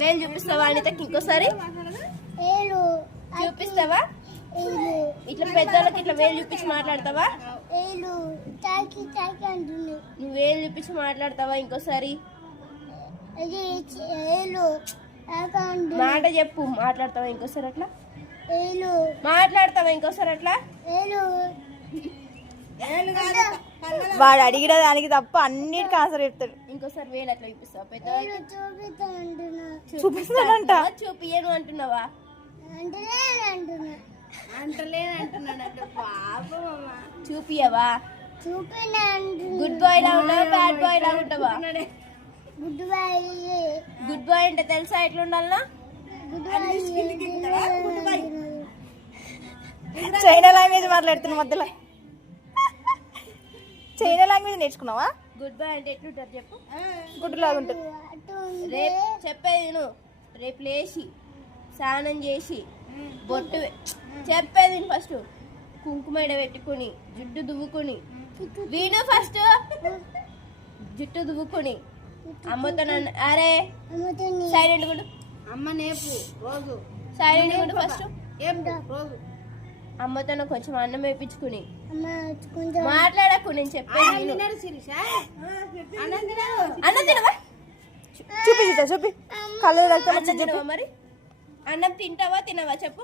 వేలు చూపిస్తావా అనితకి ఇంకోసారి చూపిస్తావా? ఇట్లా పెద్దోళ్ళకి ఇట్లా వేలు చూపించి మాట్లాడతావా? నువ్వు వేలు చూపించి మాట్లాడతావా ఇంకోసారి? మాట చెప్పు. మాట్లాడతావా ఇంకోసారి అట్లా? మాట్లాడతావా ఇంకోసారి అట్లా? వాడు అడిగిన దానికి తప్ప అన్నిటికీ ఆన్సర్ చెప్తాడు. ఇంకోసారి వేలు అట్లా చూపిస్తావా? పెద్ద చూపిస్తానంట. చూపియను అంటున్నావా? చూపియవా? గుడ్ బాయ్ లా ఉంటావా? బ్యాడ్ బాయ్ లా ఉంటావా? గుడ్ బాయ్ అంటే తెలుసా ఎట్లా ఉండాలనా? చైనా లాంగ్వేజ్ మాట్లాడుతున్నా మధ్యలో. చైనా లాంగ్వేజ్ నేర్చుకున్నావా? గుడ్ బాయ్ అంటే ఎట్లుంటారు చెప్పు? గుడ్ లాగా ఉంటుంది. రేపు చెప్పేది నువ్వు. రేపు లేచి స్నానం చేసి బొట్టు చెప్పేది ఫస్ట్ కుంకుమ పెట్టుకుని జుట్టు దువ్వుకుని వీడు ఫస్ట్ జుట్టు దువ్వుకుని అమ్మతో నన్ను అరే సైలెంట్ కూడా అమ్మ నేపు రోజు సైలెంట్ కూడా ఫస్ట్ రోజు అమ్మతో కొంచెం అన్నం వేయించుకుని మాట్లాడకు. నేను చెప్పేది అన్నం తినవా? చూపి కళ్ళు మరి అన్నం తింటావా తినవా చెప్పు?